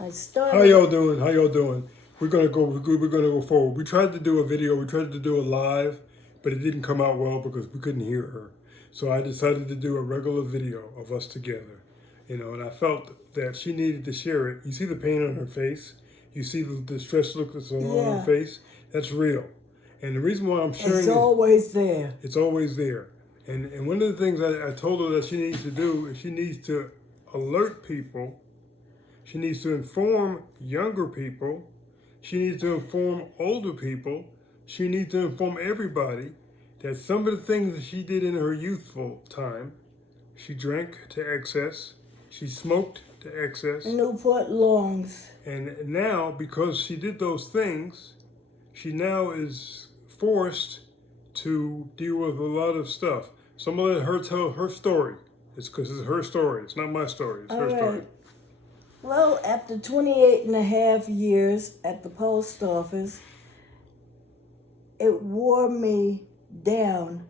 I How started. y'all doing? How y'all doing? We're gonna go forward. We tried to do a video. We tried to do a live, but it didn't come out well because we couldn't hear her. So I decided to do a regular video of us together. And I felt that she needed to share it. You see the pain on her face. You see the distress look that's on her Yeah, face. That's real. And the reason why I'm it's sharing it, always there. it's always there. And one of the things I told her that she needs to do is she needs to alert people. She needs to inform younger people. She needs to inform older people. She needs to inform everybody that some of the things that she did in her youthful time, she drank to excess, she smoked to excess, Newport Longs. and now because she did those things, she now is forced to deal with a lot of stuff. So I'm gonna let her tell her story. It's because it's her story. It's not my story. It's All her story. right. Well, after 28 and a half years at the post office, it wore me down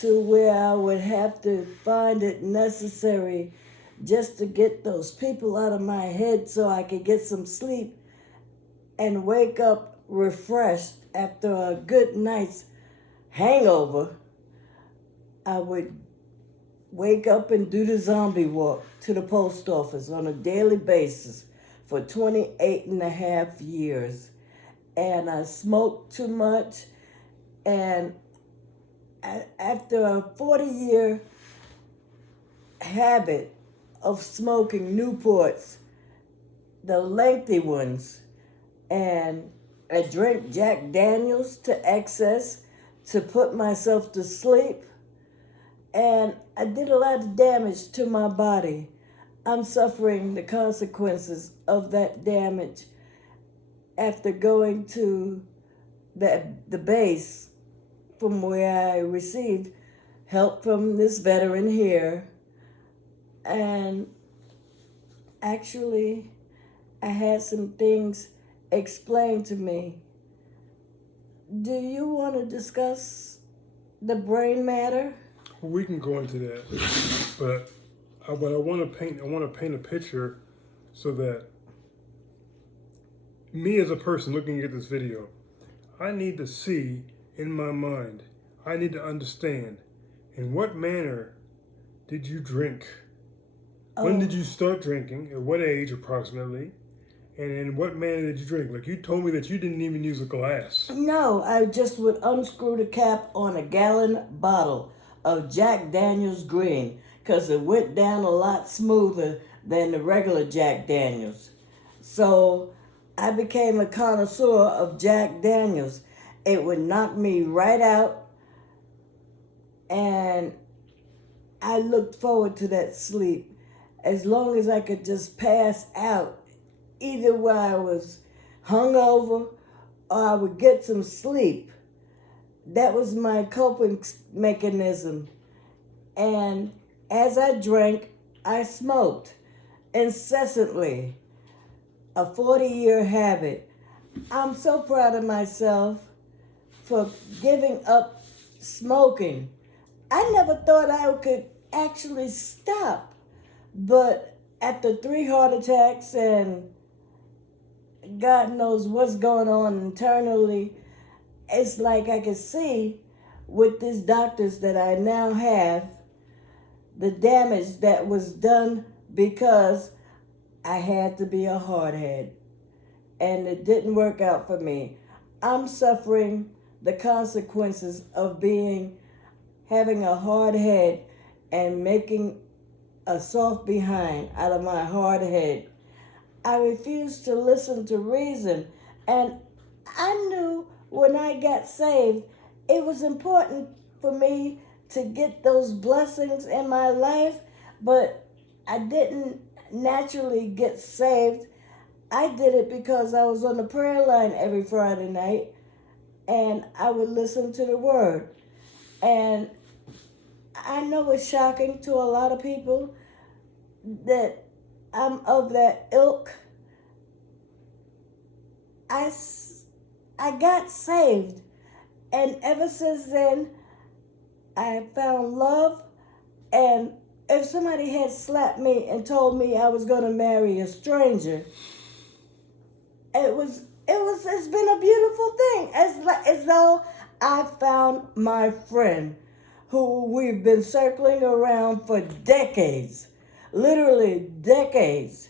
to where I would have to find it necessary just to get those people out of my head so I could get some sleep and wake up refreshed after a good night's hangover. I would wake up and do the zombie walk to the post office on a daily basis for 28 and a half years. And I smoked too much. And after a 40-year habit of smoking Newports, the lengthy ones, and I drank Jack Daniels to excess to put myself to sleep, and I did a lot of damage to my body. I'm suffering the consequences of that damage after going to the base from where I received help from this veteran here. And actually, I had some things explained to me. Do you want to discuss the brain matter? We can go into that, but I want to paint a picture so that me as a person looking at this video, I need to see in my mind, I need to understand in what manner did you drink? When did Oh, you start drinking? At what age approximately? And in what manner did you drink? Like you told me that you didn't even use a glass. no, I just would unscrew the cap on a gallon bottle of Jack Daniels Green because it went down a lot smoother than the regular Jack Daniels. So I became a connoisseur of Jack Daniels. It would knock me right out, and I looked forward to that sleep as long as I could just pass out, either while I was hungover or I would get some sleep. That was my coping mechanism. And as I drank, I smoked incessantly, a 40-year habit. I'm so proud of myself for giving up smoking. I never thought I could actually stop, but after 3 heart attacks and God knows what's going on internally, it's like I can see with these doctors that I now have the damage that was done because I had to be a hardhead, and it didn't work out for me. I'm suffering the consequences of having a hard head and making a soft behind out of my hard head. I refused to listen to reason, and I knew when I got saved, it was important for me to get those blessings in my life, but I didn't naturally get saved. I did it because I was on the prayer line every Friday night and I would listen to the word. And I know it's shocking to a lot of people that I'm of that ilk. I, I got saved, and ever since then, I found love. And if somebody had slapped me and told me I was going to marry a stranger, it's been a beautiful thing. As though I found my friend who we've been circling around for decades, literally decades.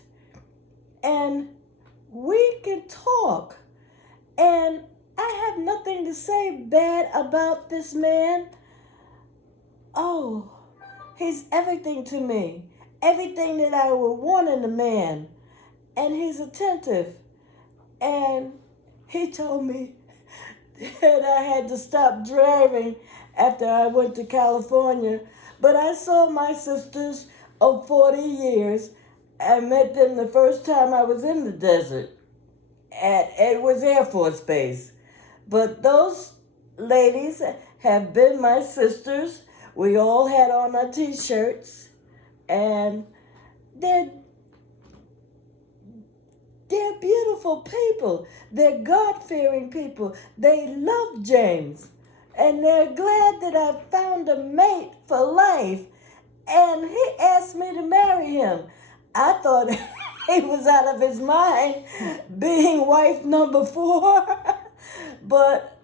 And we can talk. And I have nothing to say bad about this man. Oh, he's everything to me. Everything that I would want in a man. And he's attentive. And he told me that I had to stop driving after I went to California. But I saw my sisters of 40 years. I met them the first time I was in the desert at Edwards Air Force Base. But those ladies have been my sisters. We all had on our t-shirts. And they're beautiful people. They're God-fearing people. They love James. And they're glad that I found a mate for life. And he asked me to marry him. I thought he was out of his mind being wife number 4. But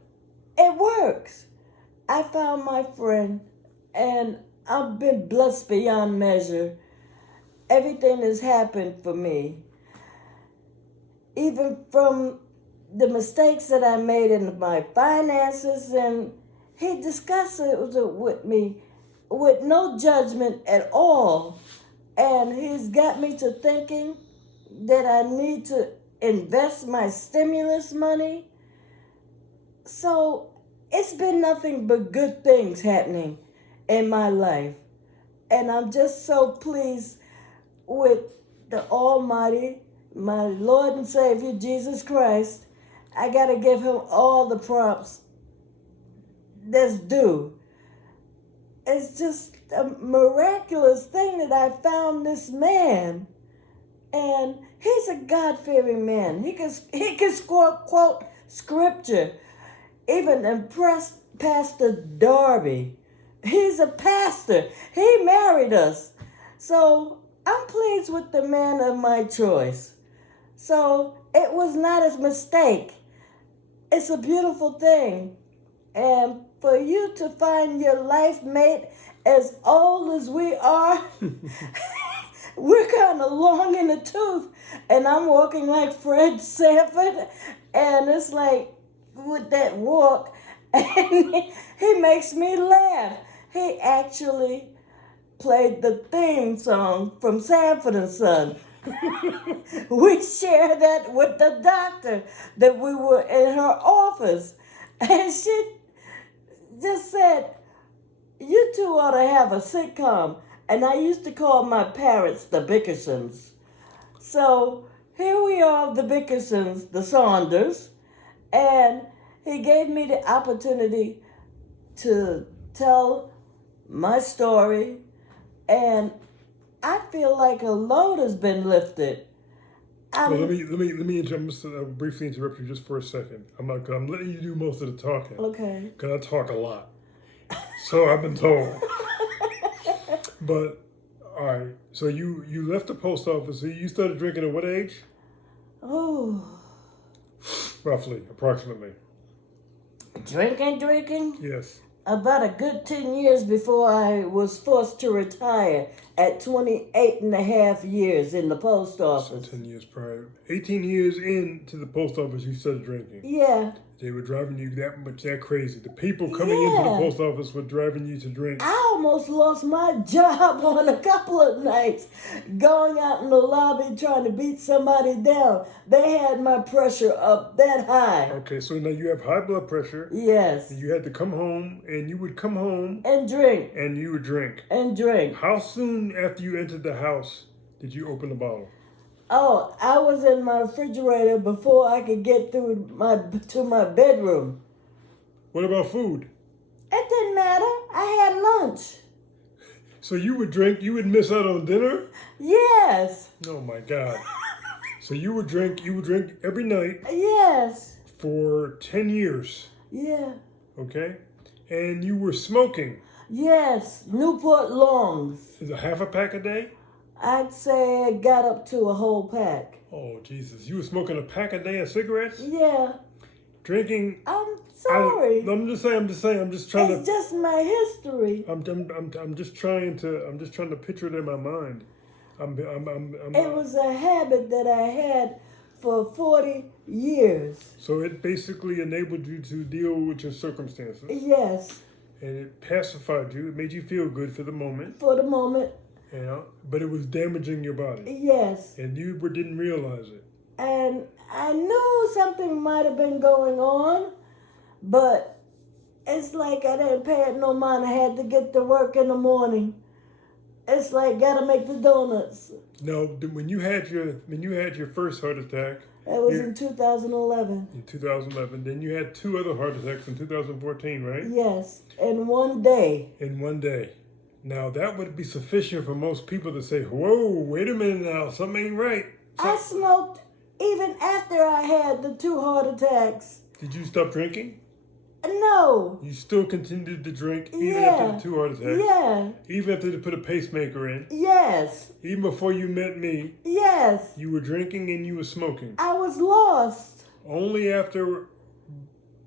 it works. I found my friend. And I've been blessed beyond measure. Everything has happened for me. Even from the mistakes that I made in my finances, and he discussed it with me with no judgment at all. And he's got me to thinking that I need to invest my stimulus money. So it's been nothing but good things happening in my life. And I'm just so pleased with the Almighty, my Lord and Savior, Jesus Christ. I got to give him all the props that's due. It's just a miraculous thing that I found this man. And he's a God-fearing man. He can quote scripture. Even impressed Pastor Darby. He's a pastor. He married us. So I'm pleased with the man of my choice. So it was not a mistake. It's a beautiful thing. And for you to find your life mate as old as we are, we're kind of long in the tooth. And I'm walking like Fred Sanford. And it's like with that walk. And he makes me laugh. He actually played the theme song from Sanford and Son. We shared that with the doctor that we were in her office. And she just said, you two ought to have a sitcom. And I used to call my parents the Bickersons. So here we are, the Bickersons, the Saunders. And he gave me the opportunity to tell my story. And I feel like a load has been lifted. Well, let me briefly interrupt you just for a second. I'm letting you do most of the talking. Okay. Because I talk a lot. So I've been told. But, all right. So you left the post office. You started drinking at what age? Oh. Roughly, approximately. Drinking? Yes. About a good 10 years before I was forced to retire at 28 and a half years in the post office. So 10 years prior. 18 years into the post office, you started drinking. Yeah. They were driving you that crazy. The people coming into the post office were driving you to drink. I almost lost my job on a couple of nights going out in the lobby trying to beat somebody down. They had my pressure up that high. Okay, so now you have high blood pressure. Yes. You had to come home, and you would come home. And drink. And you would drink. And drink. How soon after you entered the house did you open the bottle? Oh, I was in my refrigerator before I could get to my bedroom. What about food? It didn't matter. I had lunch. So you would drink, you would miss out on dinner? Yes. Oh my God. So you would drink every night? Yes. For 10 years? Yeah. Okay. And you were smoking? Yes. Newport Longs. Is it half a pack a day? I'd say it got up to a whole pack. Oh, Jesus. You were smoking a pack a day of cigarettes? Yeah. Drinking. I'm sorry. I'm just saying. I'm just trying It's just my history. I'm just trying to picture it in my mind. It was a habit that I had for 40 years. So it basically enabled you to deal with your circumstances. Yes. And it pacified you. It made you feel good for the moment. For the moment. You know, but it was damaging your body. Yes. And you didn't realize it. And I knew something might have been going on, but it's like I didn't pay it no mind. I had to get to work in the morning. It's like gotta make the donuts. No, when you had your first heart attack. That was in 2011. In 2011. Then you had 2 other heart attacks in 2014, right? Yes, in one day. In one day. Now that would be sufficient for most people to say, "Whoa, wait a minute now, something ain't right." I smoked even after I had the 2 heart attacks. Did you stop drinking? No. You still continued to drink even after the 2 heart attacks? Yeah. Even after they put a pacemaker in? Yes. Even before you met me? Yes. You were drinking and you were smoking? I was lost. Only after,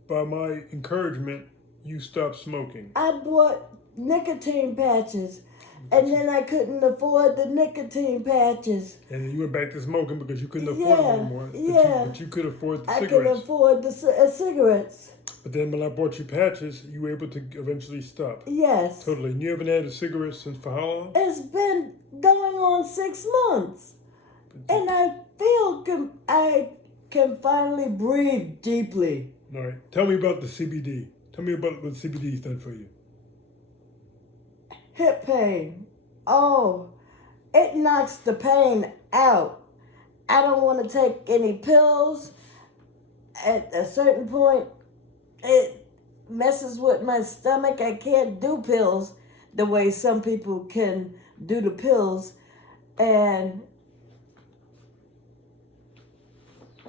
by my encouragement, you stopped smoking. I bought nicotine patches, and then I couldn't afford the nicotine patches. And then you went back to smoking because you couldn't afford it anymore. But you could afford the cigarettes. I could afford the cigarettes. But then when I bought you patches, you were able to eventually stop. Yes. Totally. And you haven't had a cigarette since for how long? It's been going on 6 months. And I feel I can finally breathe deeply. All right. Tell me about the CBD. Tell me about what CBD's done for you. Hip pain. Oh, it knocks the pain out. I don't want to take any pills. At a certain point, it messes with my stomach. I can't do pills the way some people can do the pills. And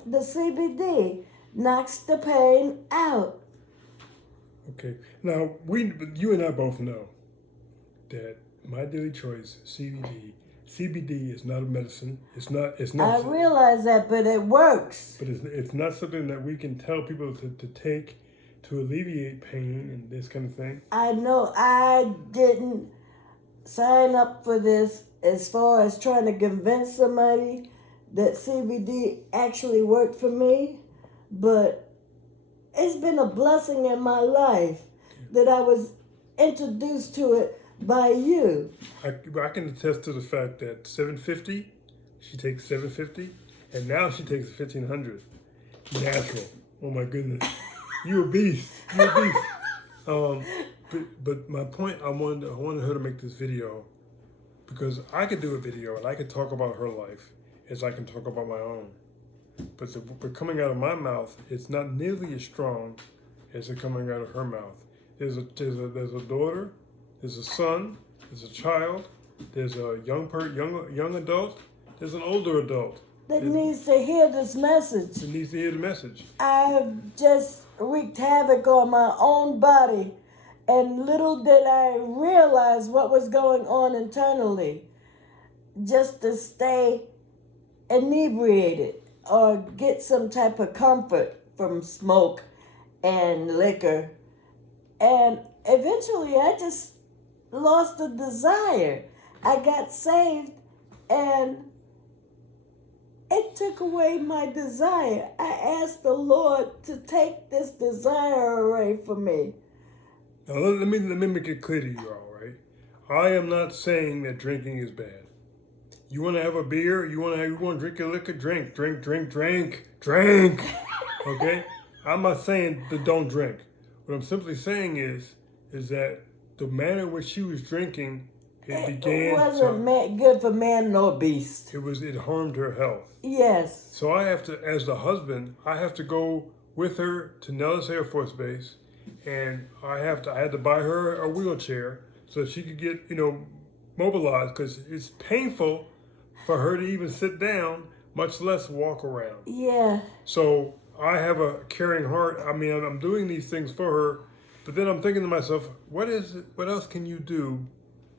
the CBD knocks the pain out. Okay. Now, you and I both know that My Daily Choice CBD is not a medicine. It's not. I realize that, but it works. But it's not something that we can tell people to take to alleviate pain and this kind of thing. I know I didn't sign up for this as far as trying to convince somebody that CBD actually worked for me, but it's been a blessing in my life that I was introduced to it by you. I can attest to the fact that $750, she takes $750, and now she takes $1,500. Natural. Oh my goodness. You a beast. But my point, I wanted her to make this video because I could do a video and I could talk about her life as I can talk about my own. But coming out of my mouth, it's not nearly as strong as it coming out of her mouth. There's a daughter, there's a son, there's a child, there's a young adult, there's an older adult that needs to hear this message. It needs to hear the message. I've just wreaked havoc on my own body, and little did I realize what was going on internally, just to stay inebriated or get some type of comfort from smoke and liquor. And eventually I just lost the desire. I got saved and it took away my desire. I asked the Lord to take this desire away from me. Now let me make it clear to you all, right? I am not saying that drinking is bad. You want to have a beer? You want to drink your liquor? Drink. Okay? I'm not saying that don't drink. What I'm simply saying is that the manner in which she was drinking, it wasn't good for man nor beast. It harmed her health. Yes. So I have to, as the husband, I have to go with her to Nellis Air Force Base, and I had to buy her a wheelchair so she could get mobilized, because it's painful for her to even sit down, much less walk around. Yeah. So I have a caring heart. I mean, I'm doing these things for her, but then I'm thinking to myself, what else can you do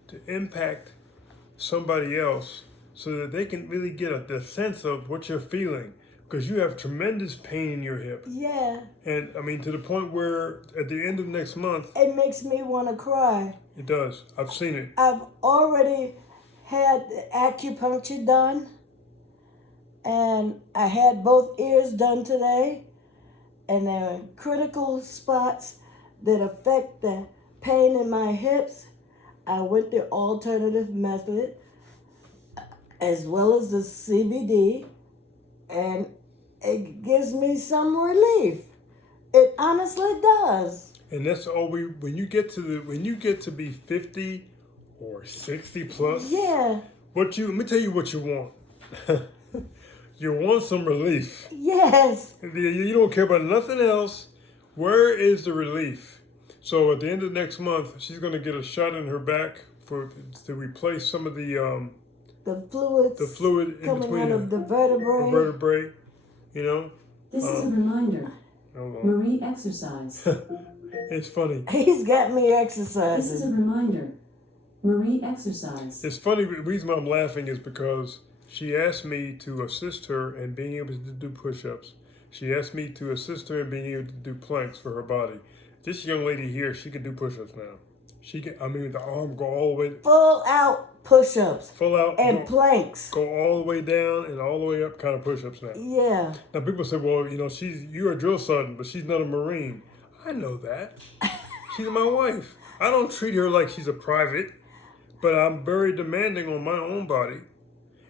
to impact somebody else so that they can really get the sense of what you're feeling. Because you have tremendous pain in your hip. Yeah. And I mean, to the point where at the end of next month, It makes me want to cry. it does. I've seen it. I've already had the acupuncture done, and I had both ears done today, and there are critical spots that affect the pain in my hips. I went the alternative method as well as the CBD, and it gives me some relief. It honestly does. And that's all when you get to be 50 or 60 plus, Yeah. let me tell you what you want. You want some relief. Yes. You don't care about nothing else. Where is the relief? So at the end of next month, she's going to get a shot in her back to replace some of the fluid in coming between out of the the vertebrae. You know. This is a reminder. Hold on. Marie exercise. It's funny. He's got me This is a exercising. reminder. Marie exercise. It's funny. The reason why I'm laughing is because she asked me to assist her in being able to do push-ups. She asked me to assist her in being able to do planks for her body. This young lady here, she can do push-ups now. She can. I mean, the arm go all the way Full out push-ups full out and planks. go all the way down and all the way up, kind of push-ups now. Yeah. Now people say, well, you know, you're a drill sergeant, but she's not a Marine. I know that. She's my wife. I don't treat her like she's a private, but I'm very demanding on my own body,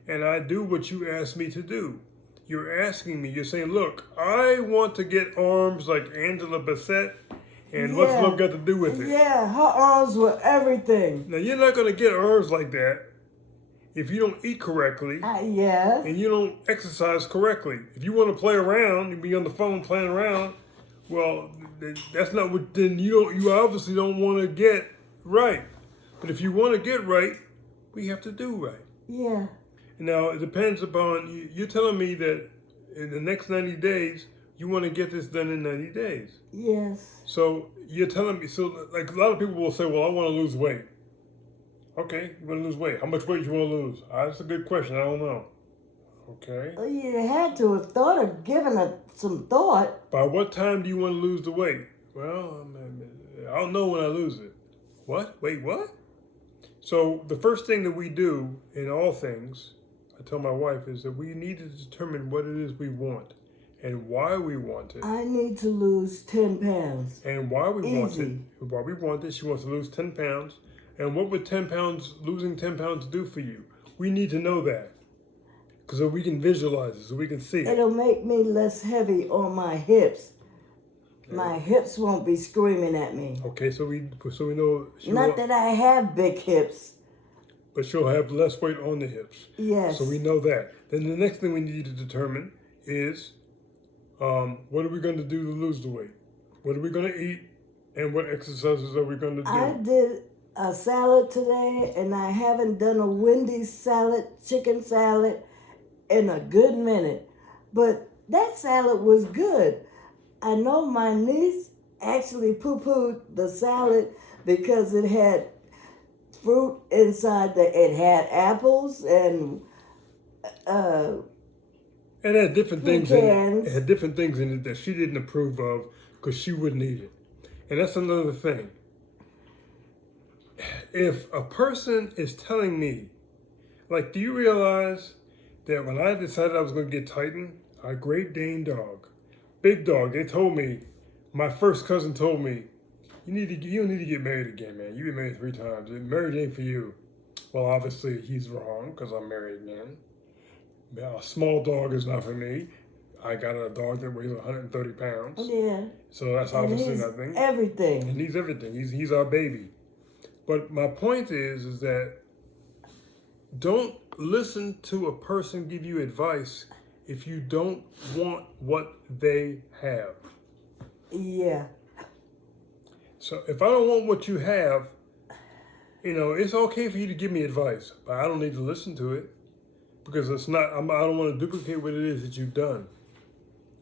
and I do what you asked me to do. You're asking me. You're saying, look, I want to get arms like Angela Bassett, and what's Yeah. love got to do with it? Yeah, her arms were everything. Now you're not going to get arms like that if you don't eat correctly. Yes. And you don't exercise correctly. If you want to play around and be on the phone playing around, well, that's not what. Then you obviously don't want to get right. But if you want to get right, we have to do right. Yeah. Now it depends upon you. You're telling me that in the next 90 days you want to get this done in 90 days. Yes. So you're telling me. So like a lot of people will say, well, I want to lose weight. Okay, you want to lose weight. How much weight you want to lose? That's a good question. I don't know. Okay. Well, you had to have thought of giving it some thought. By what time do you want to lose the weight? Well, I don't know when I lose it. What? Wait, what? So the first thing that we do in all things, I tell my wife, is that we need to determine what it is we want and why we want it. I need to lose 10 pounds. And why we want it. Easy. Why we want it. She wants to lose 10 pounds. And what would losing 10 pounds do for you? We need to know that. Because so we can visualize it, so we can see it. It'll make me less heavy on my hips. My hips won't be screaming at me. Okay, so we know. Not that I have big hips. But she'll have less weight on the hips. Yes. So we know that. Then the next thing we need to determine is what are we going to do to lose the weight? What are we going to eat? And what exercises are we going to do? I did a salad today, and I haven't done a Wendy's salad, chicken salad, in a good minute. But that salad was good. I know my niece actually poo-pooed the salad because it had fruit inside. It had apples and it had different things in it. Pecans. It had different things in it that she didn't approve of because she wouldn't eat it. And that's another thing. If a person is telling me, like, do you realize that when I decided I was going to get Titan, a Great Dane dog, big dog, they told me, my first cousin told me, you don't need to get married again, man. You've been married 3 times. Marriage ain't for you. Well, obviously he's wrong because I'm married again. A small dog is not for me. I got a dog that weighs 130 pounds. yeah, So that's and obviously he's nothing. everything. And he's everything. He's our baby. But my point is that don't listen to a person give you advice if you don't want what they have. Yeah, So if I don't want what you have, it's okay for you to give me advice, but I don't need to listen to it because it's not. I don't want to duplicate what it is that you've done.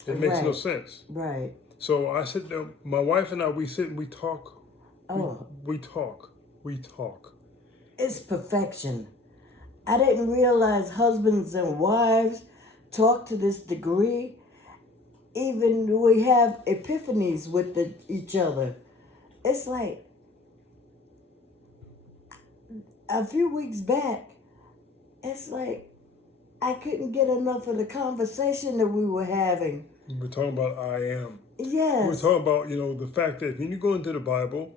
It makes no Right. sense. right. So I sit down. My wife and I, we sit and we talk. Oh, We talk. We talk. it's perfection. I didn't realize husbands and wives talk to this degree. Even we have epiphanies with each other. It's like a few weeks back, it's like I couldn't get enough of the conversation that we were having. We're talking about I am. Yes. We're talking about, the fact that when you go into the Bible,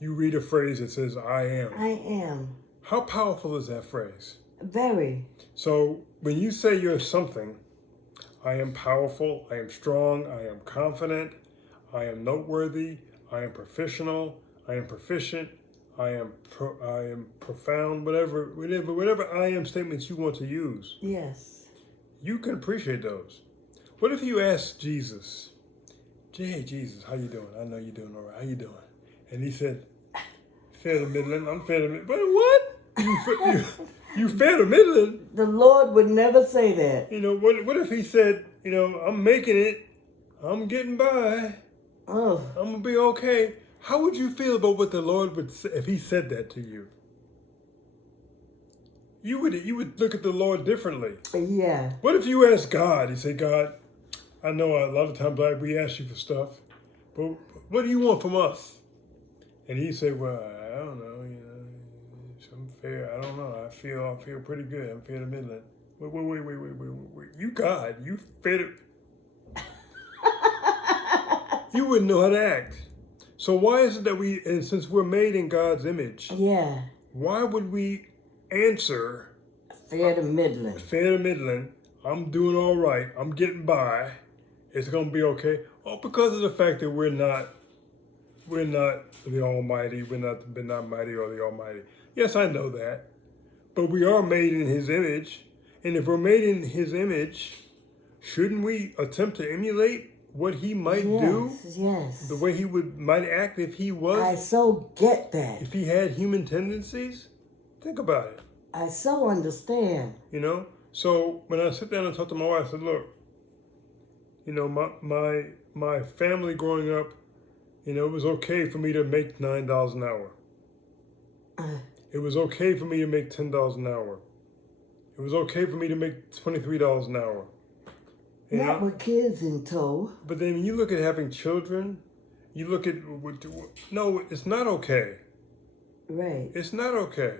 you read a phrase that says I am. I am. How powerful is that phrase? Very. So when you say you're something, I am powerful, I am strong, I am confident, I am noteworthy, I am professional, I am proficient, I am profound, whatever I am statements you want to use. Yes. You can appreciate those. What if you ask Jesus, hey Jesus, how you doing? I know you're doing all right. How you doing? And he said, fair to middling. I'm fair to middling. But what? You fair to middling? The Lord would never say that. What if he said, I'm making it. I'm getting by. Oh. I'm going to be okay. How would you feel about what the Lord would say if he said that to you? You would look at the Lord differently. Yeah. What if you asked God? You say, God, I know a lot of times we ask you for stuff, but what do you want from us? And he said, well, I don't know, I'm fair. I don't know. I feel pretty good. I'm fair to middling. Wait. You God, you fair to... You wouldn't know how to act. So why is it that and since we're made in God's image, yeah, why would we answer fair to middling? Fair to middling. I'm doing all right. I'm getting by. It's gonna be okay. Oh, because of the fact that we're not the Almighty. We're not mighty or the Almighty. Yes, I know that. But we are made in His image, and if we're made in His image, shouldn't we attempt to emulate what He might do? Yes. The way He might act if He was. I so get that. If He had human tendencies, think about it. I so understand. So when I sit down and talk to my wife, I said, look, my family growing up, it was okay for me to make $9 an hour. It was okay for me to make $10 an hour. It was okay for me to make $23 an hour. Not with kids in tow. But then when you look at having children, you look at, no, it's not okay. Right. It's not okay.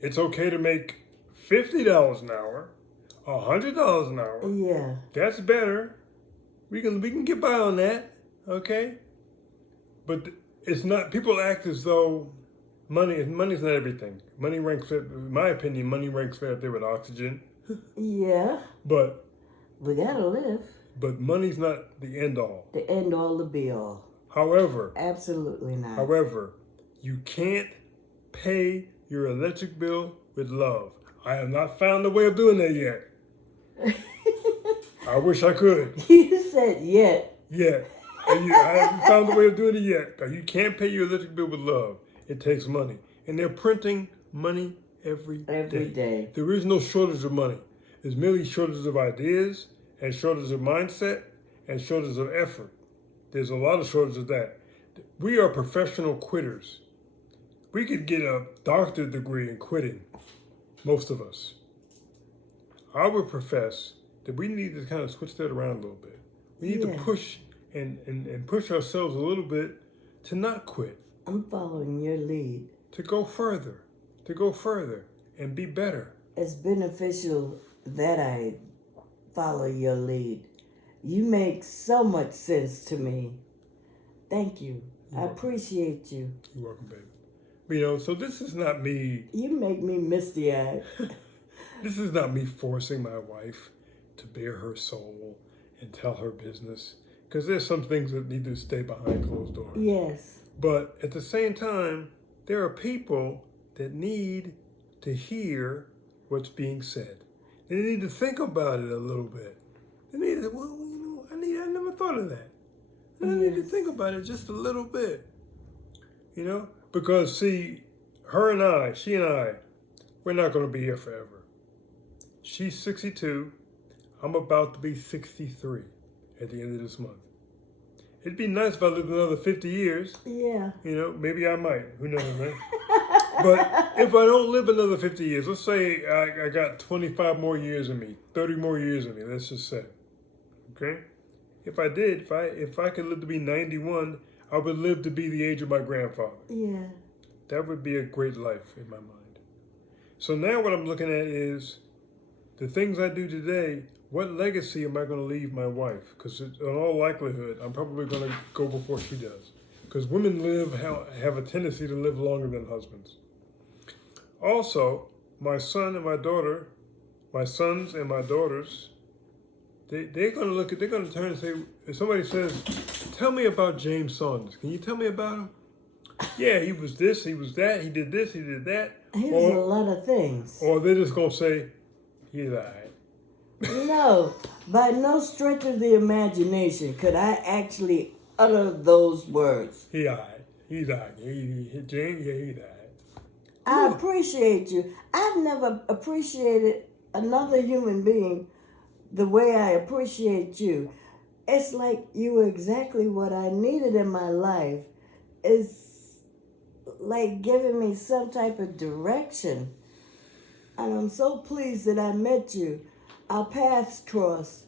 It's okay to make $50 an hour, $100 an hour. Yeah. That's better. We can get by on that, okay? But it's not. People act as though money's not everything. Money ranks, in my opinion, right there with oxygen. Yeah. But we gotta live. But money's not the end all. The end all, the be all. However. Absolutely not. However, you can't pay your electric bill with love. I have not found a way of doing that yet. I wish I could. You said yet. Yet. I haven't found a way of doing it yet. You can't pay your electric bill with love. It takes money. And they're printing money every day. There is no shortage of money. There's merely shortages of ideas and shortages of mindset and shortages of effort. There's a lot of shortages of that. We are professional quitters. We could get a doctorate degree in quitting, most of us. I would profess that we need to kind of switch that around a little bit. We need to push and push ourselves a little bit to not quit. I'm following your lead. To go further and be better. It's beneficial that I follow your lead. You make so much sense to me. Thank you. I appreciate you. You're welcome, baby. So this is not me. You make me misty-eyed. This is not me forcing my wife to bare her soul and tell her business. Because there's some things that need to stay behind closed doors. Yes. But at the same time, there are people that need to hear what's being said. They need to think about it a little bit. They need to, I never thought of that. I need to think about it just a little bit. Because see, she and I, we're not going to be here forever. She's 62. I'm about to be 63 at the end of this month. It'd be nice if I lived another 50 years. Yeah. Maybe I might. Who knows, right? But if I don't live another 50 years, let's say I got 25 more years in me, 30 more years in me, let's just say. Okay? If I did, if I could live to be 91, I would live to be the age of my grandfather. Yeah. That would be a great life in my mind. So now what I'm looking at is the things I do today, what legacy am I going to leave my wife? Because in all likelihood, I'm probably going to go before she does. Because women have a tendency to live longer than husbands. Also, my son and my daughter, my sons and my daughters, they're going to turn and say, if somebody says, tell me about James Saunders. Can you tell me about him? Yeah, he was this, he was that, he did this, he did that. He was a lot of things. Or they're just going to say, he's all right. No, by no stretch of the imagination could I actually utter those words. He all right. He's all right. James, yeah, he's all right. I appreciate you. I've never appreciated another human being the way I appreciate you. It's like you were exactly what I needed in my life. It's like giving me some type of direction. And I'm so pleased that I met you. Our paths crossed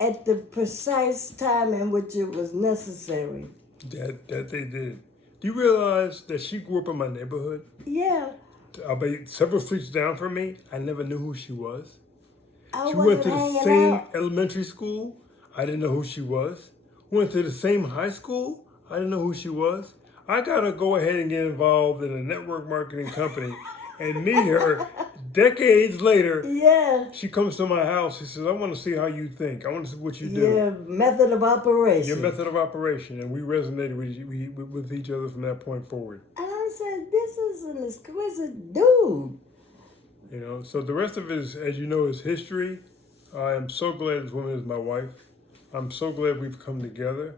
at the precise time in which it was necessary. That they did. Do you realize that she grew up in my neighborhood? Yeah. About several streets down from me. I never knew who she was. I She wasn't went to the hanging same out. elementary school. I didn't know who she was. Went to the same high school. I didn't know who she was. I gotta go ahead and get involved in a network marketing company and meet her decades later. Yeah. She comes to my house. She says, I want to see how you think. I want to see what you do. Yeah, method of operation. Your method of operation. And we resonated with each other from that point forward. And I said, this is an exquisite dude. You know, so the rest of it is, as you know, is history. I am so glad this woman is my wife. I'm so glad we've come together.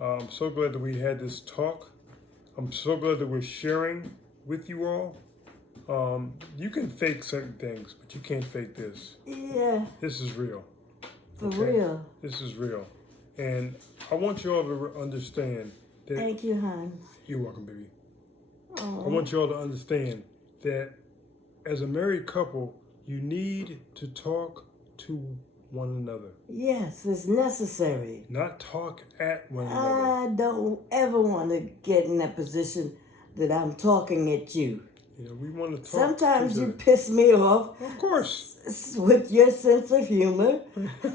I'm so glad that we had this talk. I'm so glad that we're sharing with you all. You can fake certain things, but you can't fake this. Yeah, This is real. for Okay? real. This is real. And I want you all to understand that. Thank you, hon. You're welcome, baby. I Oh, want you all to understand that as a married couple, you need to talk to one another. yes, it's necessary. Not talk at one another. I don't ever want to get in that position that I'm talking at you. You know, we want to talk. Sometimes to you each piss me off other. Of course. with your sense of humor.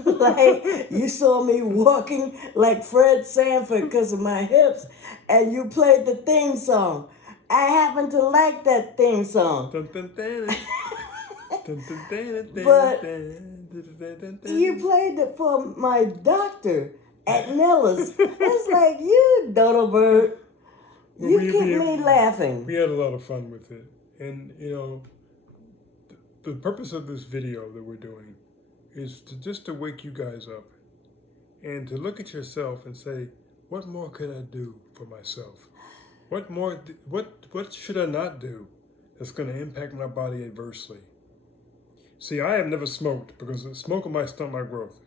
Like you saw me walking like Fred Sanford because of my hips, and you played the theme song. I happen to like that theme song. Dun, dun, dun, dun, dun, dun, dun, But dun, dun, dun, dun, dun. you played it for my doctor at Miller's. It's like, you dodo bird. Well, You we- keep we- me laughing. We had a lot of fun with it. And, you know, the purpose of this video that we're doing is to wake you guys up and to look at yourself and say, what more could I do for myself? What more, what should I not do that's going to impact my body adversely? See, I have never smoked because smoking might stunt my growth.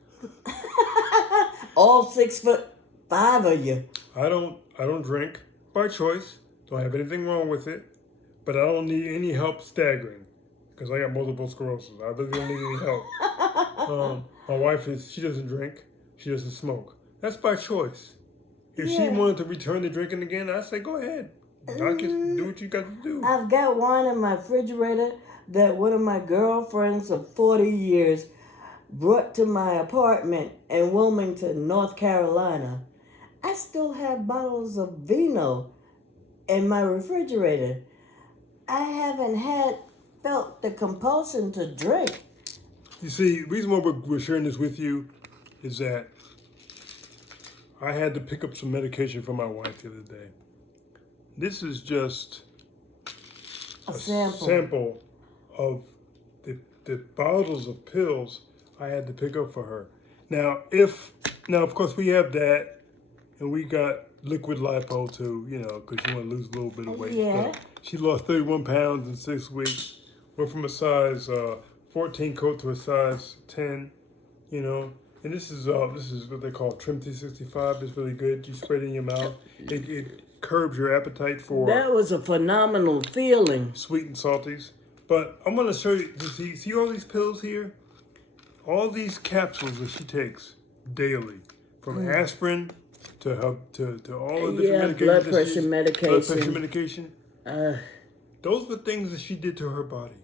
All 6'5" of you. I don't drink by choice. Don't have anything wrong with it, but I don't need any help staggering because I got multiple sclerosis. I really don't need any help. My wife she doesn't drink. She doesn't smoke. That's by choice. If she Yeah. wanted to return to drinking again, I'd say go ahead. Doc, do what you got to do. I've got wine in my refrigerator that one of my girlfriends of 40 years brought to my apartment in Wilmington, North Carolina. I still have bottles of vino in my refrigerator. I haven't felt the compulsion to drink. You see, the reason why we're sharing this with you is that I had to pick up some medication for my wife the other day. This is just A sample. sample of the bottles of pills I had to pick up for her. Now, of course, we have that, and we got liquid lipo too, you know, because you want to lose a little bit of weight. Yeah. But she lost 31 pounds in 6 weeks. Went from a size 14 coat to a size 10, you know. And this is what they call Trim 365. It's really good. You spray it in your mouth. curbs your appetite for That was a phenomenal feeling. sweet and salties. But I'm gonna show you. See all these pills here? All these capsules that she takes daily, from aspirin to all the different medications. Blood that pressure medication. Blood pressure medication. Uh, Those were things that she did to her body.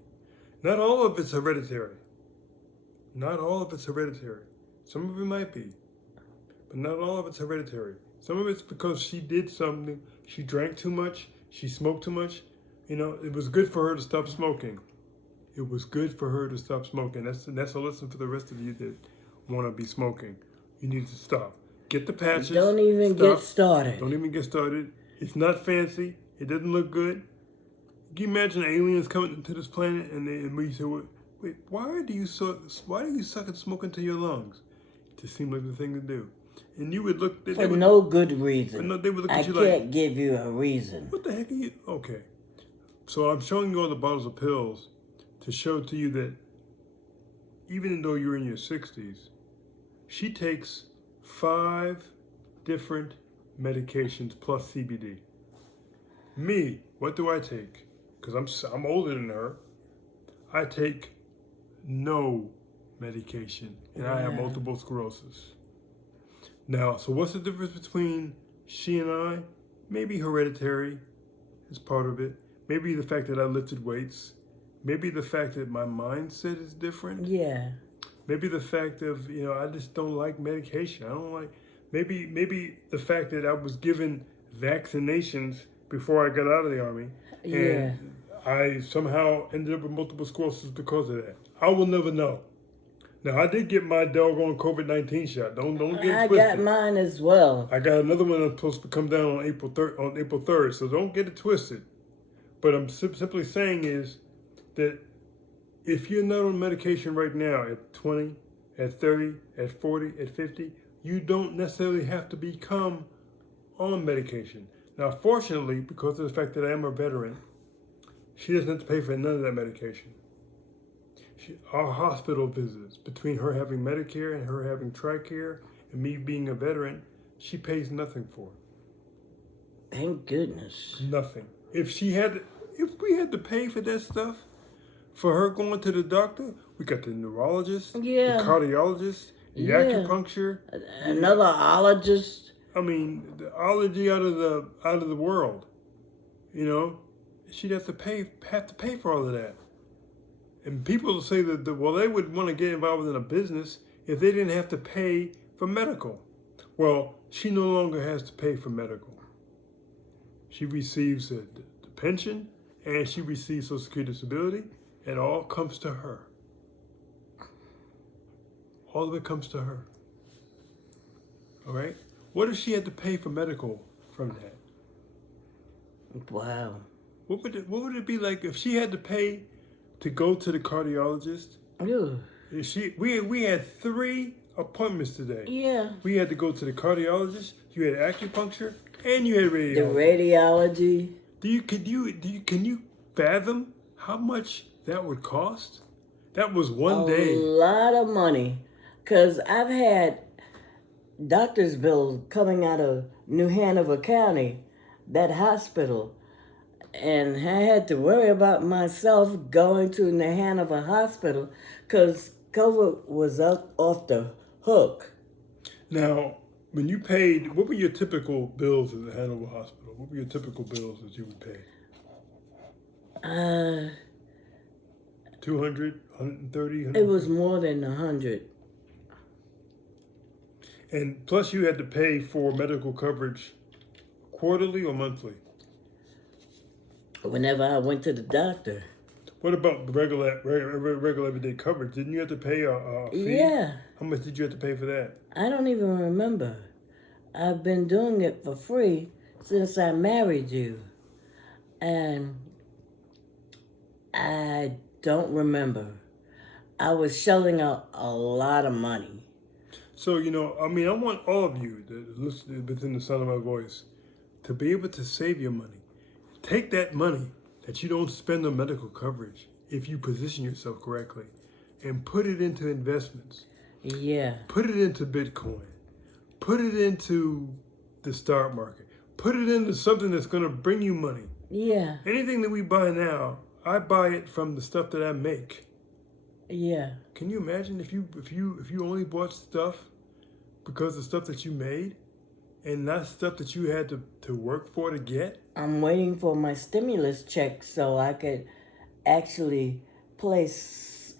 Not all of it's hereditary. Not all of it's hereditary. Some of it might be, but not all of it's hereditary. Some of it's because she did something. She drank too much. She smoked too much. You know, it was good for her to stop smoking. It was good for her to stop smoking. That's a lesson for the rest of you that want to be smoking. You need to stop. Get the patches. don't even stop. get started. Don't even get started. It's not fancy. It doesn't look good. Can you imagine aliens coming to this planet and we say, wait, why do you suck and smoke into your lungs? It just seemed like the thing to do. And you would look... For no good reason. No, they would look I at you can't like... give you a reason. What the heck are you... Okay. So I'm showing you all the bottles of pills to show to you that even though you're in your 60s, she takes 5 different medications plus CBD. Me, what do I take? Because I'm older than her. I take no medication, and I have multiple sclerosis. Now, so what's the difference between she and I? Maybe hereditary is part of it. Maybe the fact that I lifted weights. Maybe the fact that my mindset is different. Yeah. Maybe the fact of, I just don't like medication. I don't like, maybe the fact that I was given vaccinations before I got out of the Army. Yeah. And I somehow ended up with multiple sclerosis because of that. I will never know. Now, I did get my doggone COVID-19 shot. Don't get it I twisted. got mine as well. I got another one that's supposed to come down on April 3rd, so don't get it twisted. But I'm simply saying is that if you're not on medication right now at 20, at 30, at 40, at 50, you don't necessarily have to become on medication. Now, fortunately, because of the fact that I am a veteran, she doesn't have to pay for none of that medication. Our hospital visits, between her having Medicare and her having TRICARE and me being a veteran, she pays nothing for. Thank goodness. Nothing. If we had to pay for that stuff, for her going to the doctor, we got the neurologist, the cardiologist, the acupuncture, another ologist. I mean, the ology out of the world. She'd have to pay for all of that. And people say that they would want to get involved in a business if they didn't have to pay for medical. Well, she no longer has to pay for medical. She receives the pension and she receives Social Security disability. It all comes to her. All of it comes to her. All right? What if she had to pay for medical from that? Wow. What would it be like if she had to pay to go to the cardiologist? Ew. We had 3 appointments today. Yeah. We had to go to the cardiologist, you had acupuncture, and you had radiology. The radiology. Can you fathom how much that would cost? That was one day. A lot of money. Because I've had doctor's bills coming out of New Hanover County, that hospital. And I had to worry about myself going to New Hanover Hospital because COVID was off the hook. Now, when you paid, what were your typical bills at the Hanover Hospital? What were your typical bills that you would pay? 200, 130? It was more than 100. And plus you had to pay for medical coverage quarterly or monthly? Whenever I went to the doctor. What about regular everyday coverage? Didn't you have to pay a fee? Yeah. How much did you have to pay for that? I don't even remember. I've been doing it for free since I married you. And I don't remember. I was shelling out a lot of money. So, I want all of you that listen within the sound of my voice to be able to save your money. Take that money that you don't spend on medical coverage, if you position yourself correctly, and put it into investments. Yeah. Put it into Bitcoin. Put it into the stock market. put it into something that's going to bring you money. Yeah. Anything that we buy now, I buy it from the stuff that I make. Yeah. Can you imagine if you only bought stuff because of stuff that you made and not stuff that you had to work for to get? I'm waiting for my stimulus check so I could actually place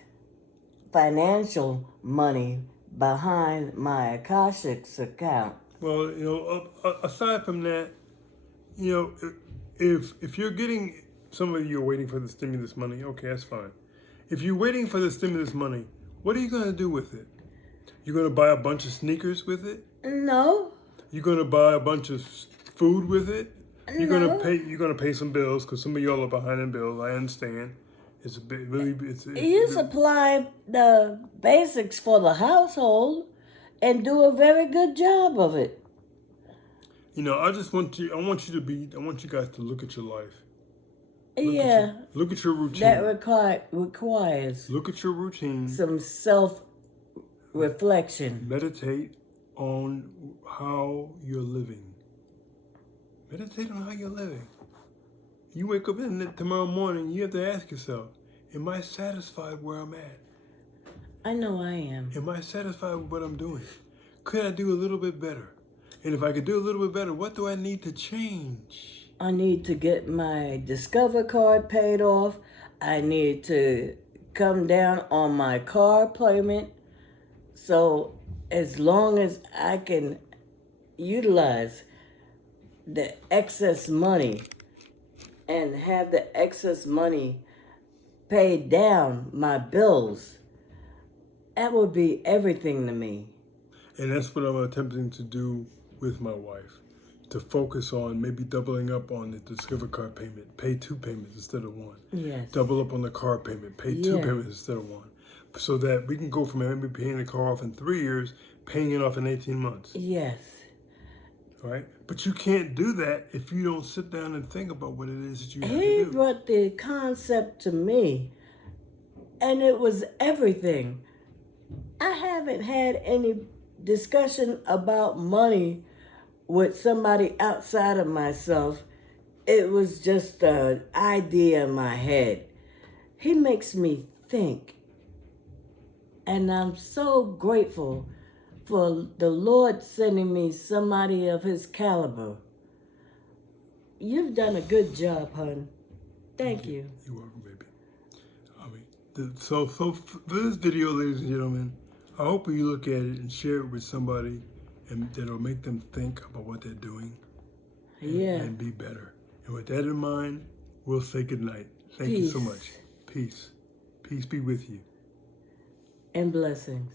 financial money behind my Akashics account. Well, aside from that, if you're getting, some of you are waiting for the stimulus money, okay, that's fine. If you're waiting for the stimulus money, what are you going to do with it? You're going to buy a bunch of sneakers with it? No. You're going to buy a bunch of food with it? You're No. going to pay some bills because some of y'all are behind in bills. I understand. It's a bit really. You supply the basics for the household and do a very good job of it. I want you guys to look at your life. Look at your routine. That requires Look at your routine. some self-reflection. Meditate on how you're living. Meditate on how you're living. You wake up tomorrow morning, you have to ask yourself, am I satisfied where I'm at? I know I am. Am I satisfied with what I'm doing? Could I do a little bit better? And if I could do a little bit better, what do I need to change? I need to get my Discover card paid off. I need to come down on my car payment. So as long as I can utilize the excess money and have the excess money paid down my bills, that would be everything to me. And that's what I'm attempting to do with my wife. To focus on maybe doubling up on the Discover card payment. Pay 2 payments instead of 1. Yes. Double up on the car payment. Pay 2 Yeah. payments instead of 1. So that we can go from maybe paying the car off in 3 years, paying it off in 18 months. Yes. Right? But you can't do that if you don't sit down and think about what it is that you have He to do. brought the concept to me, and it was everything. I haven't had any discussion about money with somebody outside of myself. It was just an idea in my head. He makes me think, and I'm so grateful for the Lord sending me somebody of his caliber. You've done a good job, hon. Thank you. You're welcome, baby. So for this video, ladies and gentlemen, I hope you look at it and share it with somebody and that'll make them think about what they're doing and be better. And with that in mind, we'll say goodnight. Thank you so Peace. much. Peace. Peace be with you. And blessings.